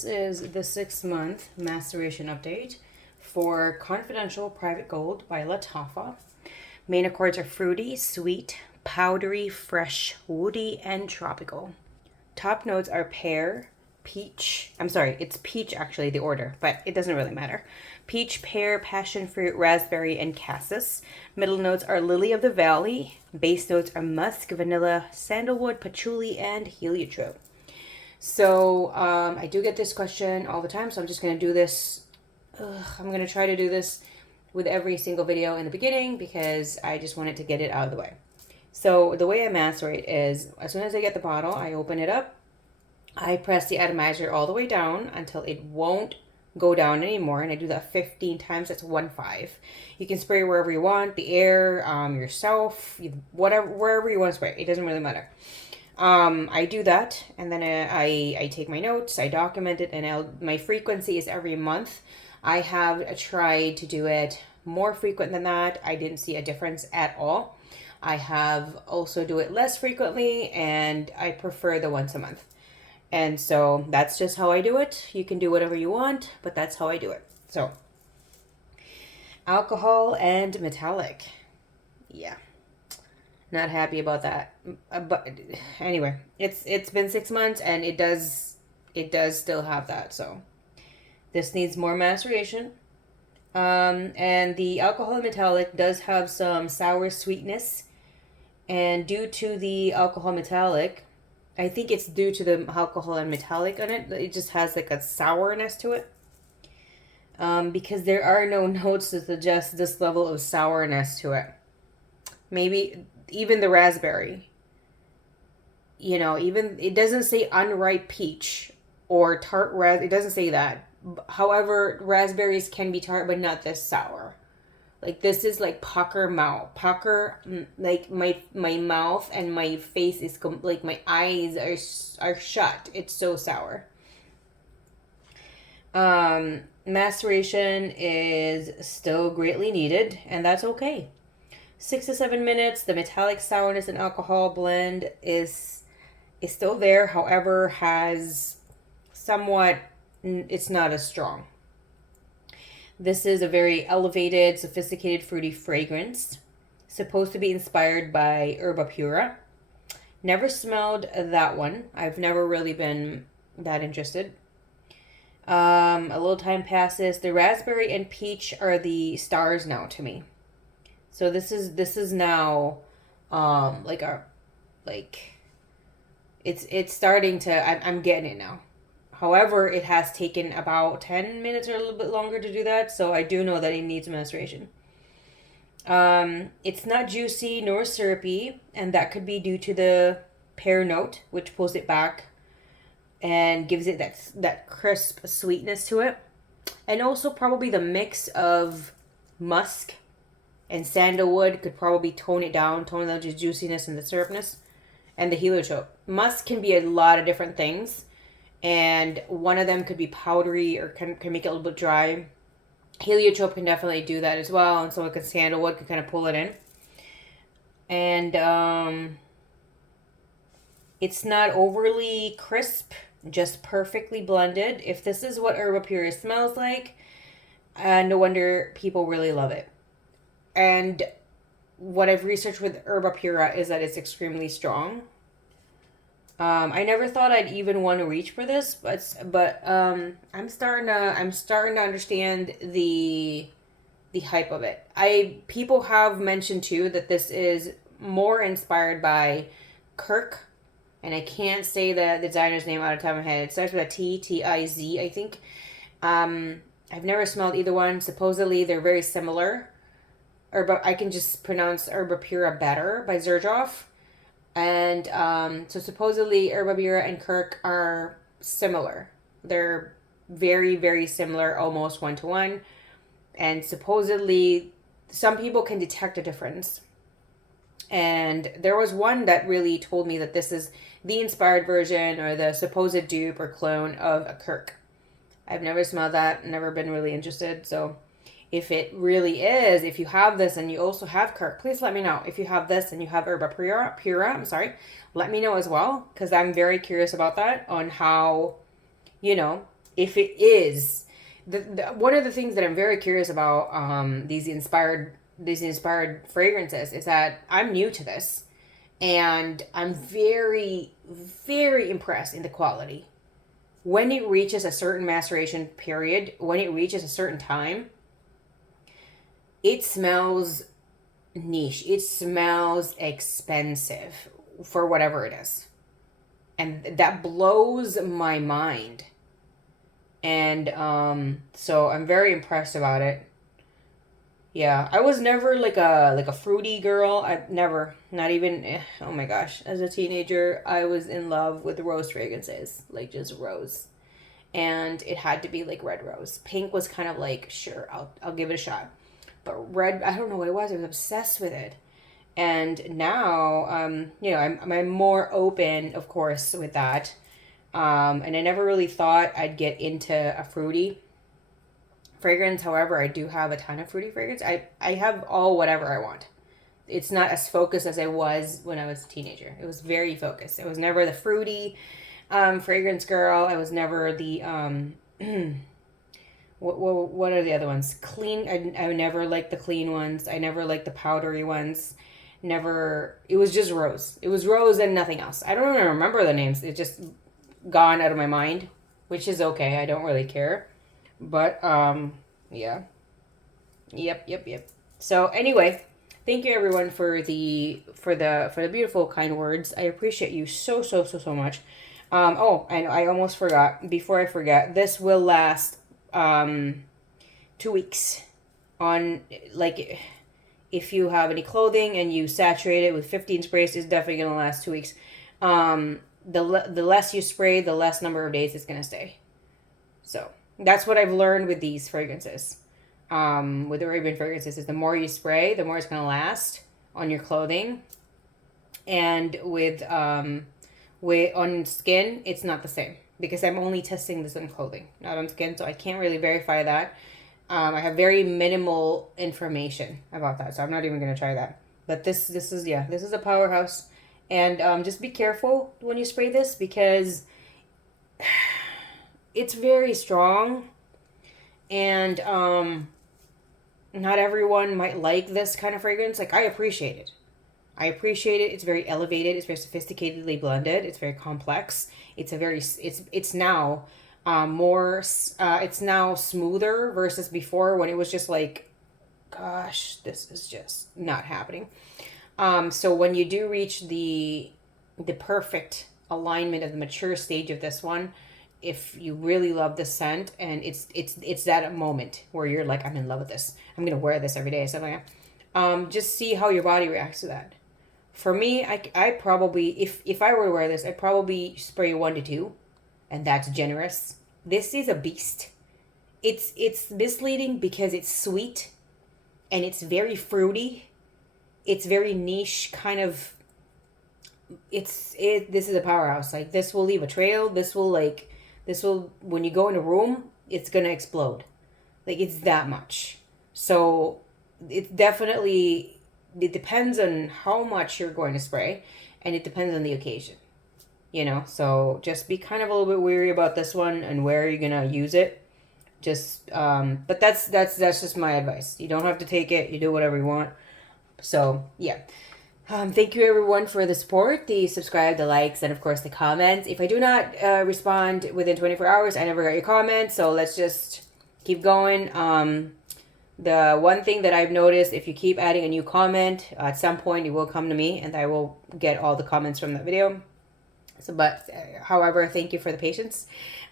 This is the 6-month maceration update for Confidential Private Gold by Lattafa. Main accords are fruity, sweet, powdery, fresh, woody, and tropical. Top notes are pear, peach. I'm sorry, it's peach actually, the order, but it doesn't really matter. Peach, pear, passion fruit, raspberry, and cassis. Middle notes are lily of the valley. Base notes are musk, vanilla, sandalwood, patchouli, and heliotrope. So I do get this question all the time, so I'm just going to do this. I'm going to try to do this with every single video in the beginning because I just wanted to get it out of the way. So the way I macerate is as soon as I get the bottle, I open it up. I press the atomizer all the way down until it won't go down anymore, and I do that 15 times. That's 1-5. You can spray wherever you want, the air, yourself, whatever, wherever you want to spray. It doesn't really matter. I do that, and then I take my notes, I document it, and my frequency is every month. I have tried to do it more frequent than that. I didn't see a difference at all. I have also do it less frequently, and I prefer the once a month. And so that's just how I do it. You can do whatever you want, but that's how I do it. So, alcohol and metallic. Yeah. Not happy about that, but anyway, it's been 6 months and it does still have that. So this needs more maceration. And the alcohol metallic does have some sour sweetness, and due to the alcohol metallic, I think it's due to the alcohol and metallic on it. It just has like a sourness to it. Because there are no notes to suggest this level of sourness to it. Maybe even the raspberry, even it doesn't say unripe peach or tart it doesn't say that. However, raspberries can be tart but not this sour. Like this is like pucker, like my mouth and my face is like my eyes are shut. It's so sour. Maceration is still greatly needed, and that's okay. 6 to 7 minutes. The metallic sourness and alcohol blend is still there. However, has somewhat, it's not as strong. This is a very elevated, sophisticated, fruity fragrance. Supposed to be inspired by Herba Pura. Never smelled that one. I've never really been that interested. A little time passes. The raspberry and peach are the stars now to me. So this is now, it's starting to, I'm getting it now. However, it has taken about 10 minutes or a little bit longer to do that, so I do know that it needs maceration. It's not juicy nor syrupy, and that could be due to the pear note, which pulls it back and gives it that crisp sweetness to it. And also probably the mix of musk and sandalwood could probably tone down the juiciness and the syrupness. And the heliotrope. Musk can be a lot of different things, and one of them could be powdery or can make it a little bit dry. Heliotrope can definitely do that as well, and so sandalwood can kind of pull it in. And it's not overly crisp, just perfectly blended. If this is what Herba Pura smells like, no wonder people really love it. And what I've researched with Herba Pura is that it's extremely strong. I never thought I'd even want to reach for this, but I'm starting to understand the hype of it. People have mentioned too that this is more inspired by Kirk, and I can't say the designer's name out of the top of my head. It starts with a Tiz, I think. I've never smelled either one. Supposedly they're very similar. I can just pronounce Herba Pura better by Xerjoff. And so supposedly Herba Pura and Kirk are similar. They're very, very similar, almost 1-to-1. And supposedly some people can detect a difference. And there was one that really told me that this is the inspired version or the supposed dupe or clone of a Kirk. I've never smelled that, never been really interested, so if it really is, if you have this and you also have Kirk, please let me know. If you have this and you have Herba Pura, let me know as well, because I'm very curious about that, on how, if it is, one of the things that I'm very curious about these inspired fragrances is that I'm new to this, and I'm very, very impressed in the quality. When it reaches a certain maceration period, when it reaches a certain time, it smells niche. It smells expensive for whatever it is. And that blows my mind. And so I'm very impressed about it. Yeah, I was never like a fruity girl. I never, not even. Oh my gosh, as a teenager, I was in love with rose fragrances, like just rose, and it had to be like red rose. Pink was kind of like sure, I'll give it a shot, but red, I don't know what it was. I was obsessed with it, and now I'm more open, of course, with that. And I never really thought I'd get into a fruity fragrance. However, I do have a ton of fruity fragrance. I have all whatever I want. It's not as focused as I was when I was a teenager. It was very focused. I was never the fruity fragrance girl. I was never the what are the other ones? Clean. I never liked the clean ones. I never liked the powdery ones. Never. It was just rose. It was rose and nothing else. I don't even remember the names. It just gone out of my mind, which is okay. I don't really care. But yeah. Yep. So anyway, thank you everyone for the beautiful kind words. I appreciate you so much. Oh, and I almost forgot. Before I forget, this will last 2 weeks. On like, if you have any clothing and you saturate it with 15 sprays, it's definitely gonna last 2 weeks. The less you spray, the less number of days it's gonna stay. So that's what I've learned with these fragrances. With Arabian fragrances, is the more you spray, the more it's gonna last on your clothing. And with on skin, it's not the same because I'm only testing this on clothing, not on skin, so I can't really verify that. I have very minimal information about that, so I'm not even gonna try that. But this is a powerhouse, and just be careful when you spray this because it's very strong, and not everyone might like this kind of fragrance. Like, I appreciate it. It's very elevated. It's very sophisticatedly blended. It's very complex. It's now it's now smoother versus before when it was just like, gosh, this is just not happening. So when you do reach the perfect alignment of the mature stage of this one, if you really love the scent and it's that moment where you're like, I'm in love with this, I'm gonna wear this every day, something like that. Just see how your body reacts to that. For me, I probably, if I were to wear this, I'd probably spray 1 to 2, and that's generous. This is a beast. It's misleading because it's sweet and it's very fruity. It's very niche kind of. This is a powerhouse. Like, this will leave a trail. This will when you go in a room, it's gonna explode. Like, it's that much. So it depends on how much you're going to spray, and it depends on the occasion. So just be kind of a little bit weary about this one and where you're gonna use it. Just but that's just my advice. You don't have to take it. You do whatever you want. So yeah. Thank you everyone for the support, the subscribe, the likes, and of course the comments. If I do not respond within 24 hours, I never got your comments, so let's just keep going. The one thing that I've noticed, if you keep adding a new comment, at some point it will come to me and I will get all the comments from that video. However, thank you for the patience.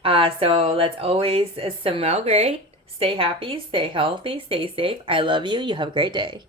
So let's always smell great, stay happy, stay healthy, stay safe. I love you. You have a great day.